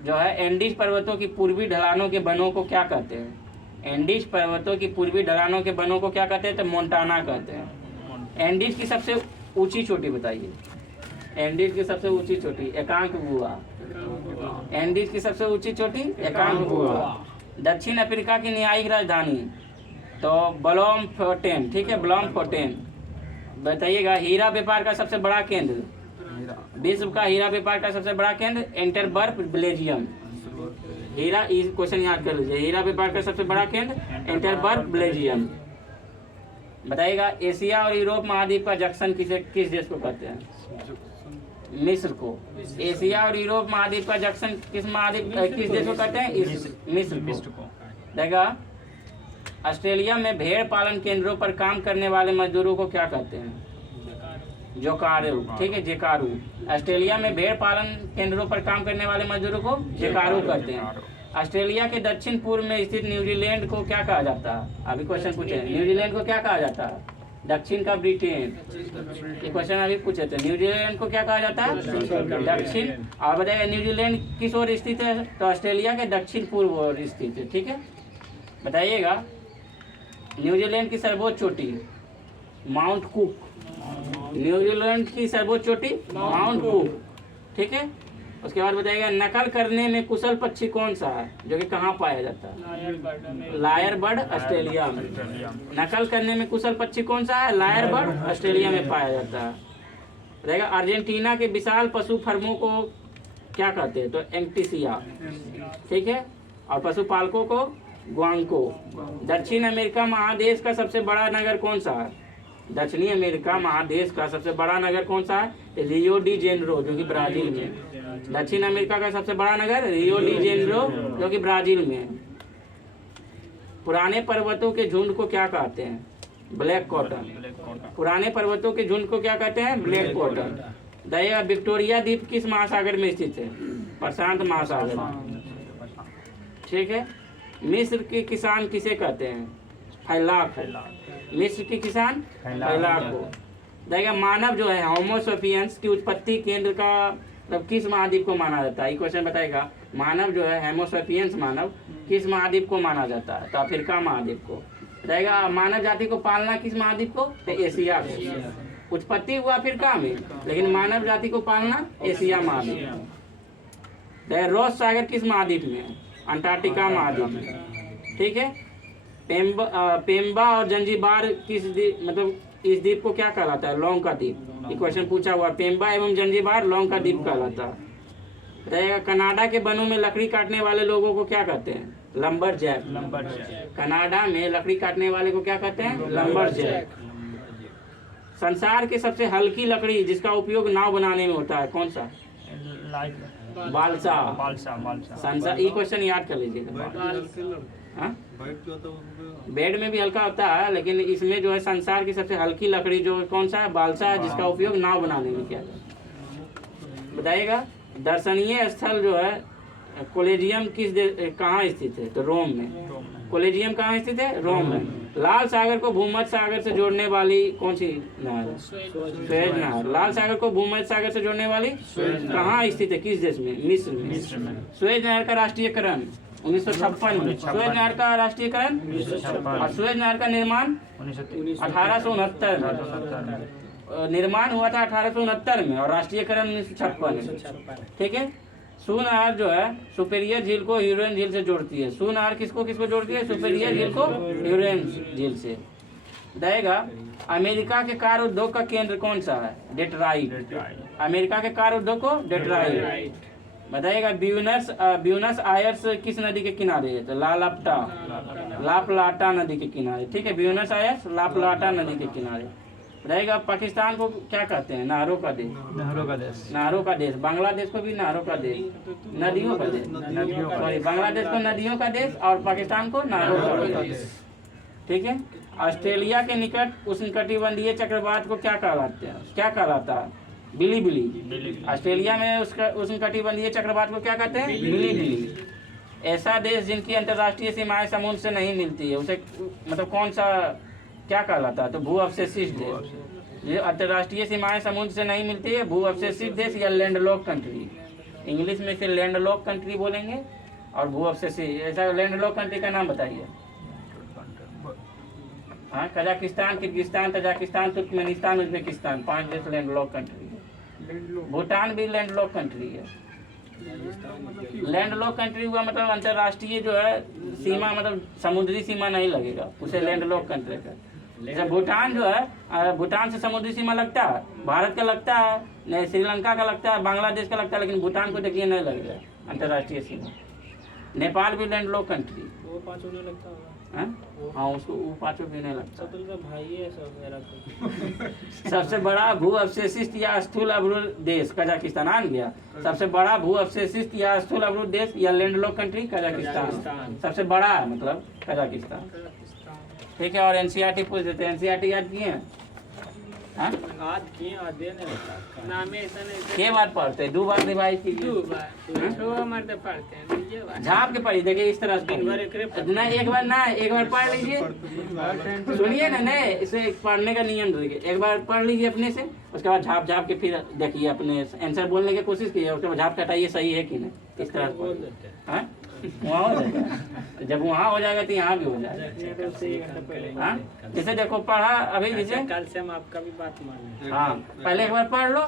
जो है एंडीज पर्वतों की पूर्वी ढलानों के वनों को क्या कहते हैं? एंडीज पर्वतों की पूर्वी ढलानों के वनों को क्या कहते हैं? तो मोंटाना कहते हैं। एंडीज की सबसे ऊंची चोटी बताइए। एंडीज की सबसे ऊंची चोटी एकांकगुआ। एंडीज की सबसे ऊंची चोटी एकांकगुआ। दक्षिण अफ्रीका की न्यायिक राजधानी तो ब्लॉमफोंटेन, ठीक है, ब्लॉमफोंटेन। बताइएगा हीरा व्यापार का सबसे बड़ा केंद्र, विश्व का हीरा व्यापार का सबसे बड़ा केंद्र एंटरबर्ग, बेल्जियम। हीरा क्वेश्चन याद कर लीजिए, हीरा व्यापार का सबसे बड़ा केंद्र एंटरबर्ग, बेल्जियम। बताइएगा एशिया और यूरोप महाद्वीप का जंक्शन किस देश को कहते हैं? मिस्र को। एशिया और यूरोप महाद्वीप का जंक्शन किस देश को कहते हैं? मिस्र को। देखा ऑस्ट्रेलिया में भेड़ पालन केंद्रों पर काम करने वाले मजदूरों को क्या कहते हैं? जोकारू, ठीक है, जेकारू। ऑस्ट्रेलिया में भेड़ पालन केंद्रों पर काम करने वाले मजदूरों को जेकारू कहते हैं। ऑस्ट्रेलिया के दक्षिण पूर्व में स्थित न्यूजीलैंड को क्या कहा जाता है? अभी क्वेश्चन पूछे, न्यूजीलैंड को क्या कहा जाता है? दक्षिण का ब्रिटेन। ये क्वेश्चन अभी पूछे थे, न्यूजीलैंड को क्या कहा जाता है? दक्षिण। और बताइए न्यूजीलैंड किस ओर स्थित है? तो ऑस्ट्रेलिया के दक्षिण पूर्व ओर स्थित है, ठीक है। बताइएगा न्यूजीलैंड की सर्वोच्च चोटी माउंट कुक। न्यूजीलैंड की सर्वोच्च चोटी माउंट कुक, ठीक है। उसके बाद बताइएगा नकल करने में कुशल पक्षी कौन सा है, जो कि कहाँ पाया जाता है? लायर बर्ड ऑस्ट्रेलिया में। नकल करने में कुशल पक्षी कौन सा है? लायर बर्ड ऑस्ट्रेलिया में पाया जाता है। बताइएगा अर्जेंटीना के विशाल पशु फर्मों को क्या कहते हैं? तो एंटिसिया, ठीक है। और पशुपालकों को ग्वांको। दक्षिण अमेरिका महादेश का सबसे बड़ा नगर कौन सा है? दक्षिणी अमेरिका महादेश का सबसे बड़ा नगर कौन सा है? रियो डी जेनेरो, जो कि ब्राजील में। दक्षिण अमेरिका का सबसे बड़ा नगर रियो डी जेनेरो, जो कि ब्राजील में है। पुराने पर्वतों के झुंड को क्या कहते हैं? Black cotton. पुराने पर्वतों के झुंड को क्या कहते हैं? Black cotton. दया विक्टोरिया द्वीप किस महासागर में स्थित है? प्रशांत महासागर। ठीक है। मिस्र के किसान किसे कहते हैं? फैलाक। मिस्र के किसान फैलाक को। देखिए मानव जो है होमो सेपियंस की उत्पत्ति केंद्र का मतलब किस महाद्वीप को माना जाता है? ये क्वेश्चन बताएगा। मानव जो है होमो सेपियंस मानव किस महाद्वीप को माना जाता है? तो अफ्रीका महाद्वीप को। रहेगा मानव जाति को पालना किस महाद्वीप को? तो एशिया को। उत्पत्ति हुआ अफ्रीका में, लेकिन मानव जाति को पालना एशिया महाद्वीप में। रोज सागर किस महाद्वीप में है? अंटार्कटिका महाद्वीप में। ठीक है। पेम्बा और जंजीबार किस मतलब इस द्वीप को क्या कहलाता है? लौंग का द्वीप। ये क्वेश्चन पूछा हुआ। पेम्बा एवं जंजीबार लौंग का द्वीप कहलाता है। रहेगा कनाडा के वनों में लकड़ी काटने वाले लोगों को क्या कहते हैं? Lumbar Jack. कनाडा में लकड़ी काटने वाले को क्या कहते हैं? Lumberjack. संसार की सबसे हल्की लकड़ी जिसका उपयोग नाव बनाने में होता है कौन सा? बालसा। संसार, ये क्वेश्चन याद कर लीजिएगा। बेड में भी हल्का होता है, लेकिन इसमें जो है संसार की सबसे हल्की लकड़ी जो कौन सा है? बालसा है, जिसका उपयोग नाव बनाने में किया जाता है। बताइएगा दर्शनीय स्थल जो है कोलेजियम कहाँ स्थित है? तो रोम में। कोलेजियम कहाँ स्थित है? रोम में। लाल सागर को भूमध्य सागर से जोड़ने वाली कौन सी नहर है? सुएज नहर। लाल सागर को भूमध्य सागर से जोड़ने वाली कहाँ स्थित है? किस देश में? मिस्र में। सुएज नहर का राष्ट्रीयकरण 1956 में। सुएज नहर का राष्ट्रीयकरण और सुएज नहर का निर्माण 1869 में। निर्माण हुआ था 1869 में और राष्ट्रीयकरण 1956 में। ठीक है। सू नहर जो है सुपेरियर झील को ह्यूरन झील से जोड़ती है। सू नहर किसको किसको जोड़ती है? सुपेरियर झील को ह्यूरन झील से। बताएगा अमेरिका के कार उद्योग का केंद्र कौन सा है? डेट्रॉइट। अमेरिका के कार उद्योग को डेट्रॉइट। बताइएगा ब्यूनस आयर्स किस नदी के किनारे है? तो लाप्लाटा नदी के किनारे। ठीक है। ब्यूनस आयर्स लाप्लाटा नदी के किनारे। रहेगा पाकिस्तान को क्या कहते हैं? नहरों का देश। नहरों का देश। बांग्लादेश को भी नहरों का देश, नदियों का देश। सॉरी, बांग्लादेश को नदियों का देश और पाकिस्तान को नहरों का देश। ठीक है। ऑस्ट्रेलिया के निकट उष्णकटिबंधीय चक्रवात को क्या कहलाता है? बिली। ऑस्ट्रेलिया में उसका उष्णकटिबंधीय चक्रवात को क्या कहते हैं? बिली। ऐसा देश जिनकी अंतर्राष्ट्रीय सीमाएं समुद्र से नहीं मिलती है उसे मतलब कौन सा क्या कहलाता है? तो भू अवशेषित देश। जो अंतर्राष्ट्रीय सीमाएं समुद्र से नहीं मिलती है, भू अवशेषित देश या लैंडलॉक कंट्री। इंग्लिश में इसे लैंडलॉक कंट्री बोलेंगे और भू अवशेषित। ऐसा लैंडलॉक कंट्री का नाम बताइए। हाँ, Kazakhstan, Kyrgyzstan, Tajikistan, Turkmenistan, Uzbekistan, 5 देश लैंडलॉक कंट्री है। भूटान भी लैंडलॉक कंट्री है। लैंडलॉक कंट्री हुआ मतलब अंतर्राष्ट्रीय जो है सीमा मतलब समुद्री सीमा नहीं लगेगा उसे लैंडलॉक कंट्री का। जैसे भूटान जो है भूटान से समुद्री सीमा लगता है, भारत का लगता है, नहीं श्रीलंका का लगता है, बांग्लादेश का लगता है, लेकिन भूटान को देखिए नहीं लगेगा अंतर्राष्ट्रीय सीमा। नेपाल भी लैंडलॉक कंट्री। वो पांचों नहीं लगता होगा। हाँ, उसको वो 5 भी नहीं लगता। शत्रुघ्न का भाई है सब मेरा। सबसे बड़ा भू अवशेषित या स्थूल अवरुद्ध देश कजाकिस्तान आ गया। सबसे बड़ा भू अवशेषित या स्थूल अवरुद्ध देश या लैंडलॉक कंट्री कजाकिस्तान। सबसे बड़ा है मतलब कजाकिस्तान। ठीक है। और एनसीईआरटी पूछ देते हैं। एनसीईआरटी याद किए हैं? आज किए और देने लगता नाम ऐसा नहीं। के बार पढ़ते? 2 बार रिवाइज कीजिए। 2 बार 2 मरते पढ़ते हैं। ये बात झाप के पढ़िए। देखिए इस तरह से दिन भर एक बार पढ़ लीजिए। सुनिए ना, नहीं इसे पढ़ने का नियम देखिए। एक बार पढ़ लीजिए अपने से, उसके बाद झाप के फिर देखिए अपने आंसर बोलने की कोशिश कीजिए। उसके बाद झाप हटाइए सही है कि नहीं, इस तरह बोल देते हैं। वहाँ हो जाएगा। जब वहाँ हो जाएगा तो यहाँ भी हो जाएगा। हाँ, जैसे देखो पढ़ा अभी जैसे कल से हम आपका भी बात मान लें। हाँ, पहले एक बार पढ़ लो,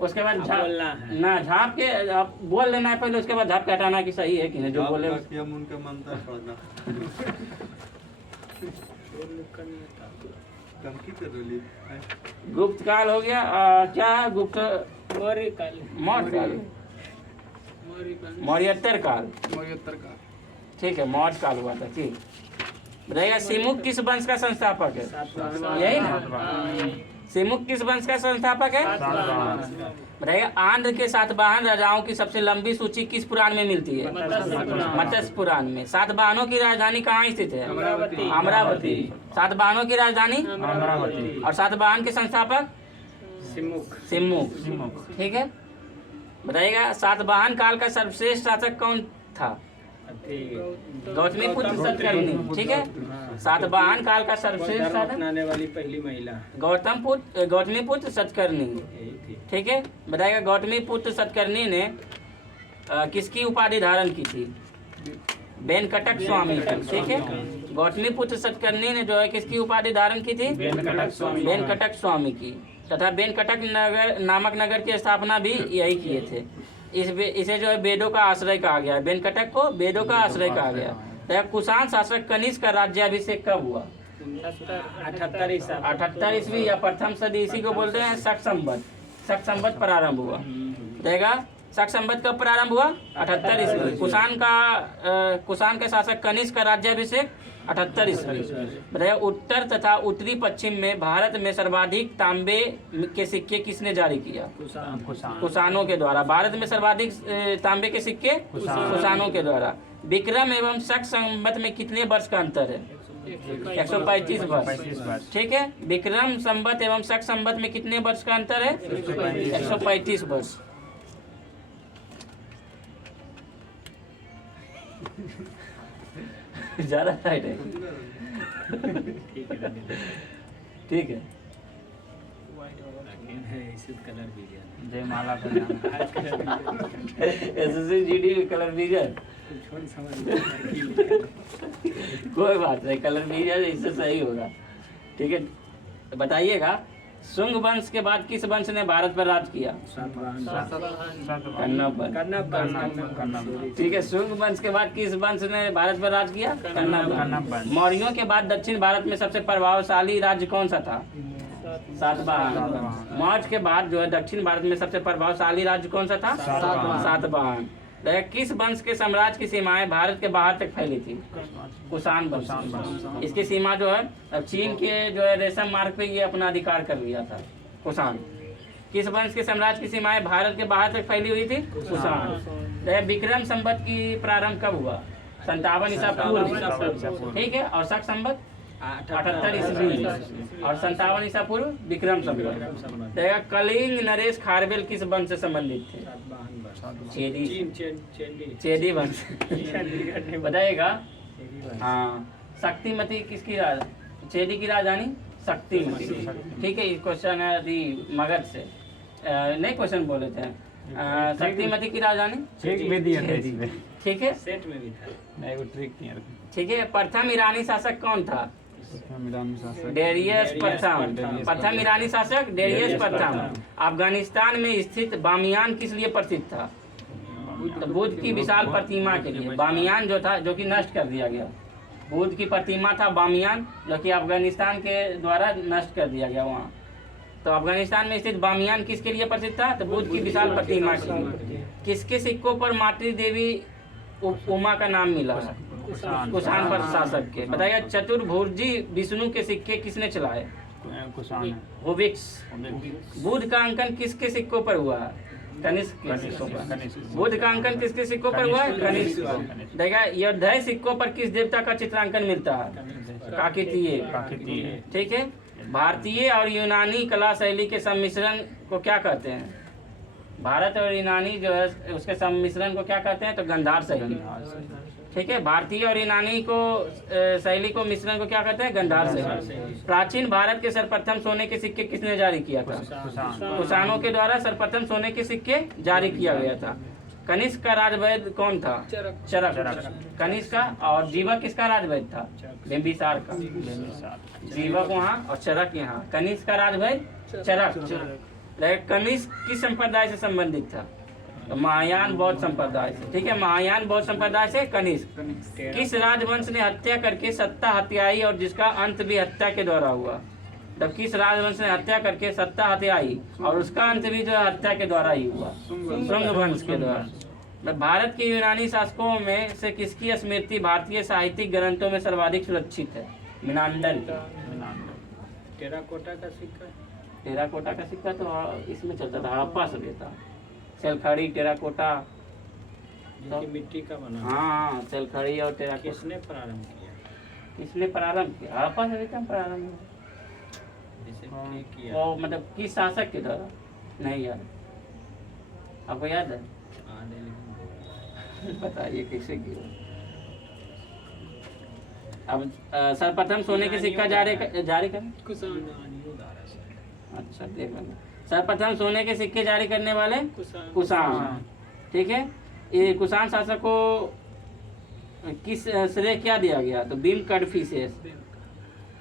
उसके बाद बोलना है। ना झाँप के आप बोल लेना है पहले, उसके बाद झाँप के हटाना कि सही है कि नहीं जो बोले। हम उनका मंत्र पढ़ना कम की कर रही गुप्त काल हो गया। क्या गुप्त मौर्य काल। मौर्य काल, मौर्योत्तर काल, ठीक है, मौर्य काल हुआ था। ठीक बताइएगा सिमुक किस वंश का संस्थापक है? यही ना, सिमुक किस वंश का संस्थापक है? बताइएगा आंध्र के सातवाहन राजाओं की सबसे लंबी सूची किस पुराण में मिलती है? मत्स्य पुराण में। सातवाहनों की राजधानी कहाँ स्थित है? अमरावती। सातवाहनों की राजधानी अमरावती। और सातवाहन के संस्थापक सिमुक। सिमुक। ठीक है, बताइएगा सातवाहन काल का सर्वश्रेष्ठ शासक कौन था? गौतमीपुत्र सतकर्णी। ठीक है, सातवाहन काल का सर्वश्रेष्ठ शासक अपनाने वाली पहली महिला गौतमीपुत्र सतकर्णी। ठीक है, बताइएगा गौतमीपुत्र सतकर्णी ने किसकी उपाधि धारण की थी? वेंकटक स्वामी की। ठीक है, गौतमीपुत्र सतकर्णी ने जो है किसकी उपाधि धारण की थी? वेंकटक स्वामी की। तथा वेंकटक नगर नामक नगर की स्थापना भी यही किए थे। इसे जो है वेदों का आश्रय कहा गया है। वेंकटक को वेदों का आश्रय कहा गया। तो कुषाण शासक कनिष्क का राज्याभिषेक कब हुआ? 78 ईस्वी या प्रथम सदी, इसी को बोलते हैं शक संवत। शक संवत प्रारंभ हुआ। देगा शक संवत कब प्रारंभ हुआ? 78 ईस्वी। कुषाण के शासक कनिष्क का राज्याभिषेक 78 ईस्वी। बताइए उत्तर तथा उत्तरी पश्चिम में भारत में सर्वाधिक तांबे के सिक्के किसने जारी किया? कुषाणों के द्वारा। भारत में सर्वाधिक तांबे के सिक्के कुषाणों के द्वारा। विक्रम एवं शक संवत में कितने वर्ष का अंतर है? 135 वर्ष। ठीक है, विक्रम संवत एवं शक संवत में कितने वर्ष का अंतर है? 135 वर्ष। ज्यादा टाइट है। ठीक है, जय माला का एसएससी जीडी कलर विजन कोई बात नहीं, कलर विजन इससे सही होगा। ठीक है, बताइएगा शुंग वंश के बाद किस वंश ने भारत पर राज किया? कन्नब। ठीक है, शुंग वंश के बाद किस वंश ने भारत पर राज किया? कन्नब। मौर्यों के बाद दक्षिण भारत में सबसे प्रभावशाली राज्य कौन सा था? सातवाहन। मौर्य के बाद जो है दक्षिण भारत में सबसे प्रभावशाली राज्य कौन सा था? सातवाहन। किस वंश के साम्राज्य की सीमाएं भारत के बाहर तक फैली थी? कुषाण वंश। इसकी सीमा जो है अब चीन के जो है रेशम मार्ग पे ये अपना अधिकार कर लिया था कुषाण। किस वंश के साम्राज्य की सीमाएं भारत के बाहर तक फैली हुई थी? कुषाण। विक्रम संवत की प्रारंभ कब हुआ? 57 ईसा पूर्व। ठीक है, और शक संवत 78 ईस्वी और 57 ईसा पूर्व विक्रम संवत। कलिंग नरेश खारवेल किस वंश से संबंधित थे? चेदी वंश। बताइएगा। हाँ, शक्तिमती किसकी राज? चेदी की राजधानी शक्तिमती। ठीक है, ये क्वेश्चन है अभी मगध से नहीं क्वेश्चन बोले थे। शक्तिमती की राजधानी ठीक है, ठीक है। प्रथम ईरानी शासक कौन था? डेरियस प्रथम। प्रथम ईरानी शासक डेरियस प्रथम। अफगानिस्तान में स्थित बामियान किस लिए प्रसिद्ध था? बुद्ध की विशाल प्रतिमा के लिए। बामियान जो था, जो कि नष्ट कर दिया गया। बुद्ध की प्रतिमा था बामियान, जो कि अफगानिस्तान के द्वारा नष्ट कर दिया गया वहाँ। तो अफगानिस्तान में स्थित बामियान किसके लिए प्रसिद्ध था? तो बुद्ध की विशाल प्रतिमा के लिए। किसके सिक्कों पर मातृ देवी उमा का नाम मिला? कुषाण पर शासक के। बताइए चतुर्भुजी विष्णु के सिक्के किसने चलाए? हुविक्स। बुद्ध का अंकन किसके सिक्कों पर हुआ? कनिष्क के सिक्कों पर। बुद्ध का अंकन किसके सिक्कों पर हुआ? कनिष्क। देखा, योद्धा सिक्कों पर किस देवता का चित्रांकन मिलता है? काकतीय। ठीक है, भारतीय और यूनानी कला शैली के सम्मिश्रण को क्या कहते हैं? भारत और यूनानी जो है उसके सम्मिश्रण को क्या कहते हैं? तो गांधार शैली। ठीक है, भारतीय और यूनानी को शैली को मिश्रण को क्या कहते हैं? गांधार शैली। प्राचीन भारत के सर्वप्रथम सोने के सिक्के किसने जारी किया था? कुषाणों के द्वारा सर्वप्रथम सोने के सिक्के जारी किया गया था। कनिष्क का राजवैद्य कौन था? चरक। कनिष्क का। और जीवक किसका राजवैद्य था? बिंबिसार का। जीवक वहाँ और चरक यहाँ। कनिष्क का राजवैद्य चरक। कनिष्क किस संप्रदाय से संबंधित था? तो महायान बौद्ध संप्रदाय से। ठीक है, महायान बौद्ध संप्रदाय से कनिष्क। किस राजवंश ने हत्या करके सत्ता हत्याई और जिसका अंत भी हत्या के द्वारा हुआ? तब किस राजवंश ने हत्या करके सत्ता हत्याई और उसका अंत भी जो है हत्या के द्वारा ही हुआ? शुंग वंश के द्वारा। भारत के यूनानी शासकों में से किसकी स्मृति भारतीय साहित्यिक ग्रंथों में सर्वाधिक सुरक्षित है? मिनांडर की। टेराकोटा का सिक्का। टेराकोटा का सिक्का तो इसमें चलता था, हड़प्पा सभ्यता। सेलखड़ी, टेराकोटा, जिनकी मिट्टी का बना। हाँ, सेलखड़ी और टेराकोटा। किसने प्रारंभ किया? किसने प्रारंभ किया? हड़प्पा सभ्यता में प्रारंभ हुआ। किया वो मतलब किस शासक के द्वारा? नहीं याद, आपको याद है? बताइए कैसे किया। अब सर्वप्रथम सोने के सिक्का जारी करें। अच्छा देख लेना। सर्वप्रथम सोने के सिक्के जारी करने वाले कुषाण। ठीक है, ये कुषाण शासक को किस श्रेय क्या दिया गया? तो भीम कडफिसेस।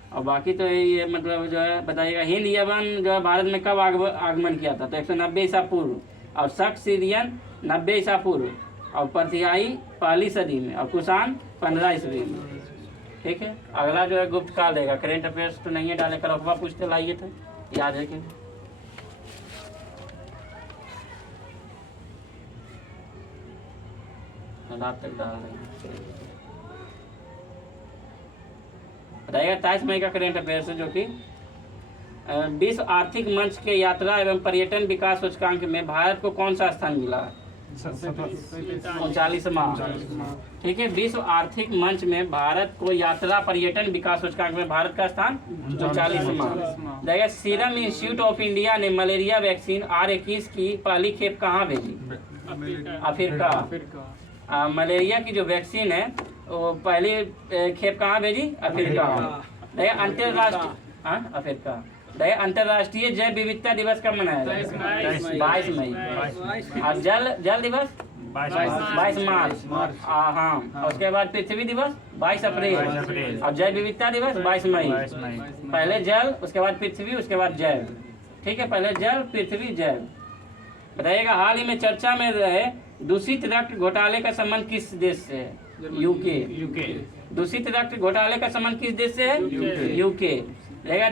और बाकी तो ये मतलब जो है बताइएगा। हिंद यवन जो है भारत में कब आगमन किया था? तो 190 ईसा पूर्व। और शक सीरियन 90 ईसा पूर्व। और पर्थियाई पहली सदी में। और कुषाण 15 ईस्वी में। ठीक है, अगला जो है गुप्त काल रहेगा। करेंट अफेयर्स तो नहीं है डाले, कल अखबार पूछते लाइए थे, याद है कि? रात तक डाल रहे हैं। बताइएगा 23 मई का करेंट अफेयर्स है, जो कि विश्व आर्थिक मंच के यात्रा एवं पर्यटन विकास सूचकांक में भारत को कौन सा स्थान मिला? 39वां। ठीक है, विश्व आर्थिक मंच में भारत को यात्रा पर्यटन विकास सूचकांक में भारत का स्थान 39वां। देखिए, सीरम इंस्टीट्यूट ऑफ इंडिया ने मलेरिया वैक्सीन R21 की पहली खेप कहाँ भेजी? अफ्रीका। मलेरिया की जो वैक्सीन है वो पहली खेप कहाँ भेजी? अफ्रीका। अफ्रीका। अंतर्राष्ट्रीय जैव विविधता दिवस कब मनाया जाएगा? 22 मई। और जल दिवस 22 मार्च। हाँ, और उसके बाद पृथ्वी दिवस 22 अप्रैल। और जैव विविधता दिवस 22 मई। पहले जल, उसके बाद पृथ्वी, उसके बाद जैव। ठीक है, पहले जल, पृथ्वी, जैव। बताइएगा, हाल ही में चर्चा में रहे दूषित रक्त घोटाले का संबंध किस देश से है? यूके। दूषित रक्त घोटाले का संबंध किस देश से है? यूके। रहेगा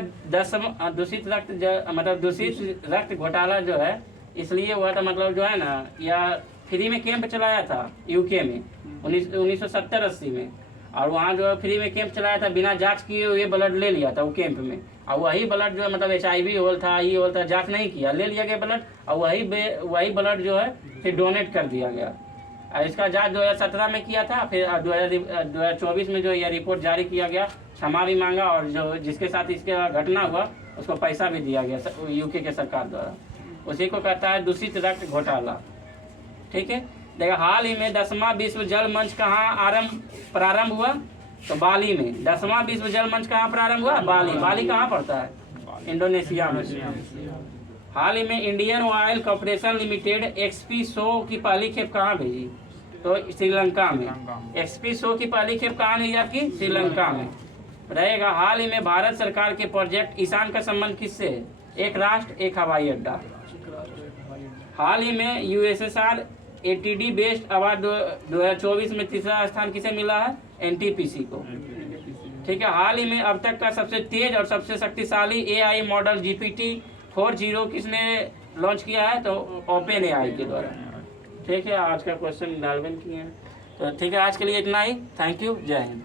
दूषित रक्त मतलब दूषित रक्त घोटाला जो है इसलिए हुआ था, मतलब जो है ना, या फ्री में कैंप चलाया था यूके में 1970-80 में। और वहाँ जो है फ्री में कैंप चलाया था, बिना जांच किए हुए ब्लड ले लिया था वो कैंप में। और वही ब्लड जो है मतलब HIV होल था, ये होल था, जांच नहीं किया, ले लिया गया ब्लड। और वही ब्लड जो है फिर डोनेट कर दिया गया। इसका जांच 2017 में किया था, फिर 2024 में जो यह रिपोर्ट जारी किया गया, क्षमा भी मांगा, और जो जिसके साथ इसके घटना हुआ उसको पैसा भी दिया गया यूके के सरकार द्वारा। उसी को कहता है दूषित रक्त घोटाला। ठीक है, देखा हाल ही में 10वां विश्व जल मंच कहाँ प्रारंभ हुआ? तो बाली में। 10वां विश्व जल मंच कहाँ प्रारंभ हुआ? बाली कहाँ पड़ता है? इंडोनेशिया में। हाल ही में Indian oil corporation limited XP100 की पहली खेप कहाँ भेजी? तो श्रीलंका में। XP100 की पहली खेप कहाँ भेजी आपकी? श्रीलंका में रहेगा। हाल ही में भारत सरकार के प्रोजेक्ट ईशान का संबंध किससे है? एक राष्ट्र एक हवाई अड्डा। हाल ही में USSR ATD बेस्ट अवार्ड 2024 में तीसरा स्थान किसे मिला है? NTPC को। ठीक है, हाल ही में अब तक का सबसे तेज और सबसे शक्तिशाली AI मॉडल GPT-4.0 किसने लॉन्च किया है? तो OpenAI के द्वारा। ठीक है, आज का क्वेश्चन डालवन किए हैं। तो ठीक है, आज के लिए इतना ही। थैंक यू, जय हिंद।